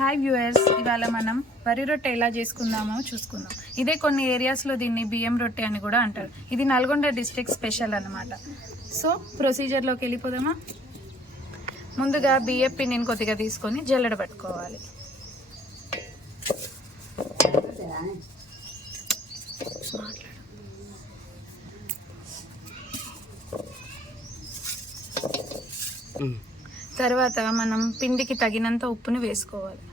Hi viewers, ఇవాళ మనం వరి రొట్టె ఎలా చేసుకుందామో చూసుకుందాం. ఇదే కొన్ని ఏరియాస్లో దీన్ని బియ్యం రొట్టె అని కూడా అంటారు. ఇది నల్గొండ డిస్ట్రిక్ట్ స్పెషల్ అన్నమాట. సో ప్రొసీజర్లోకి వెళ్ళిపోదామా. ముందుగా బియ్యం పిండిని కొద్దిగా తీసుకొని జల్లెడ పట్టుకోవాలి. తర్వాత మనం పిండికి తగినంత ఉప్పుని వేసుకోవాలి.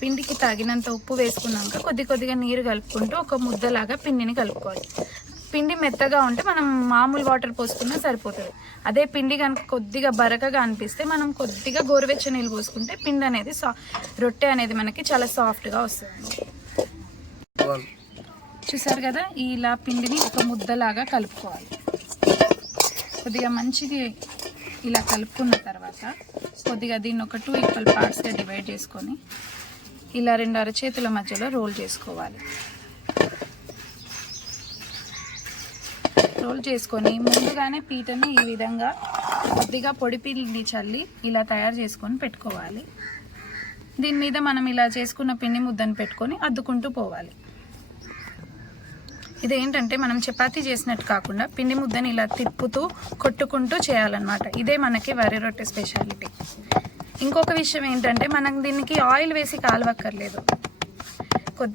పిండికి తగినంత ఉప్పు వేసుకున్నాక కొద్దిగా నీరు కలుపుకుంటూ ఒక ముద్దలాగా పిండిని కలుపుకోవాలి. పిండి మెత్తగా ఉంటే మనం మామూలు వాటర్ పోసుకున్నా సరిపోతుంది. అదే పిండి కనుక కొద్దిగా బరకగా అనిపిస్తే మనం కొద్దిగా గోరువెచ్చని నీళ్ళు పోసుకుంటే పిండి అనేది రొట్టె అనేది మనకి చాలా సాఫ్ట్గా వస్తుంది. చూసారు కదా, ఇలా పిండిని ఒక ముద్దలాగా కలుపుకోవాలి. కొద్దిగా మంచిగా ఇలా కలుపుకున్న తర్వాత కొద్దిగా దీన్ని ఒక 2 ఈక్వల్ పార్ట్స్గా డివైడ్ చేసుకొని ఇలా 2 అరచేతుల మధ్యలో రోల్ చేసుకోవాలి. రోల్ చేసుకొని ముందుగానే పీటని ఈ విధంగా కొద్దిగా పొడి పిండి చల్లి ఇలా తయారు చేసుకొని పెట్టుకోవాలి. దీని మీద మనం ఇలా చేసుకున్న పిండి ముద్దను పెట్టుకొని అద్దుకుంటూ పోవాలి. ఇదేంటంటే మనం చపాతీ చేసినట్టు కాకుండా పిండి ముద్దని ఇలా తిప్పుతూ కొట్టుకుంటూ చేయాలన్నమాట. ఇదే మనకి వరి రొట్టె స్పెషాలిటీ. ఇంకొక విషయం ఏంటంటే మనం దీనికి ఆయిల్ వేసి కాలవక్కర్లేదు.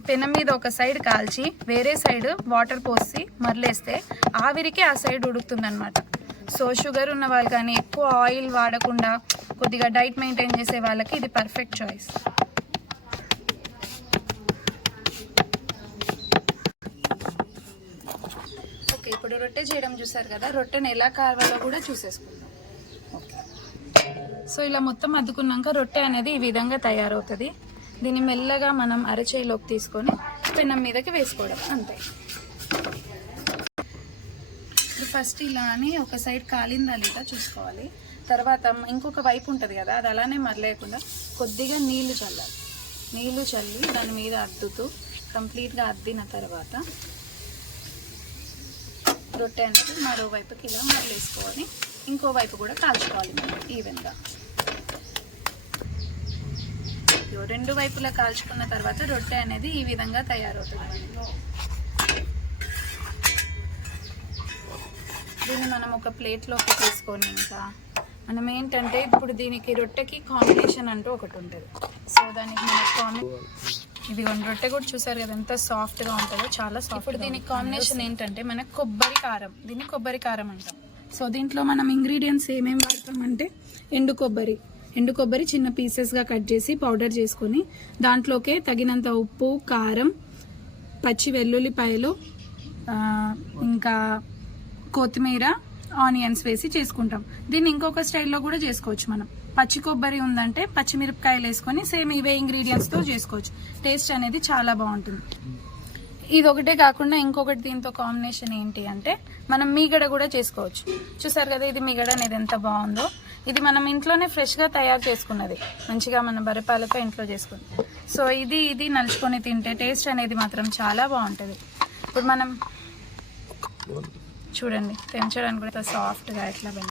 పెనం మీద ఒక సైడ్ కాల్చి వేరే సైడ్ వాటర్ పోసి మరలేస్తే ఆవిరికి ఆ సైడ్ ఉడుకుతుంది అనమాట. సో షుగర్ ఉన్న వాళ్ళు కానీ ఎక్కువ ఆయిల్ వాడకుండా కొద్దిగా డైట్ మెయింటైన్ చేసే వాళ్ళకి ఇది పర్ఫెక్ట్ చాయిస్. ఇప్పుడు రొట్టె చేయడం చూసారు కదా, రొట్టెని ఎలా కావాలో కూడా చూసేసుకుందాం. సో ఇలా మొత్తం అద్దుకున్నాక రొట్టె అనేది ఈ విధంగా తయారవుతుంది. దీన్ని మెల్లగా మనం అరచేయిలోకి తీసుకొని పెనం మీదకి వేసుకోవడం అంతే. ఇప్పుడు ఫస్ట్ ఇలా అని ఒక సైడ్ కాలిందా లేదా చూసుకోవాలి. తర్వాత ఇంకొక వైపు ఉంటుంది కదా, అది అలానే మరలేకుండా కొద్దిగా నీళ్లు చల్లాలి. నీళ్లు చల్లి దాని మీద అద్దుతూ కంప్లీట్గా అద్దిన తర్వాత రొట్టె అనేది మరోవైపుకి ఇలా మరలేసుకొని ఇంకో వైపు కూడా కాల్చుకోవాలి మనం ఈవెన్గా. 2 వైపులా కాల్చుకున్న తర్వాత రొట్టె అనేది ఈ విధంగా తయారవుతుంది. దీన్ని మనం ఒక ప్లేట్లోకి తీసుకొని ఇంకా మనం ఏంటంటే ఇప్పుడు దీనికి రొట్టెకి కాంబినేషన్ అంటూ ఒకటి ఉంటుంది. సో దానికి మనకు ఇది రొట్టె కూడా చూసారు కదా ఎంత సాఫ్ట్గా ఉంటుందో, చాలా సాఫ్ట్. ఇప్పుడు దీనికి కాంబినేషన్ ఏంటంటే మనకు కొబ్బరి కారం, దీన్ని కొబ్బరి కారం అంటాం. సో దీంట్లో మనం ఇంగ్రీడియంట్స్ ఏమేమి వాడతామంటే ఎండు కొబ్బరి చిన్న పీసెస్గా కట్ చేసి పౌడర్ చేసుకొని దాంట్లోకే తగినంత ఉప్పు, కారం, పచ్చి వెల్లుల్లిపాయలు, ఇంకా కొత్తిమీర, ఆనియన్స్ వేసి చేసుకుంటాం. దీన్ని ఇంకొక స్టైల్లో కూడా చేసుకోవచ్చు. మనం పచ్చి కొబ్బరి ఉందంటే పచ్చిమిరపకాయలు వేసుకొని సేమ్ ఇవే ఇంగ్రీడియంట్స్తో చేసుకోవచ్చు. టేస్ట్ అనేది చాలా బాగుంటుంది. ఇది ఒకటే కాకుండా ఇంకొకటి దీంతో కాంబినేషన్ ఏంటి అంటే మనం మీగడ కూడా చేసుకోవచ్చు. చూసారు కదా, ఇది మీగడ అనేది ఎంత బాగుందో. ఇది మనం ఇంట్లోనే ఫ్రెష్గా తయారు చేసుకున్నది, మంచిగా మన బర్రెపాలతో ఇంట్లో చేసుకుంది. సో ఇది నలుచుకొని తింటే టేస్ట్ అనేది మాత్రం చాలా బాగుంటుంది. ఇప్పుడు మనం చూడండి, తెంచడానికి కూడా సాఫ్ట్గా ఎట్లా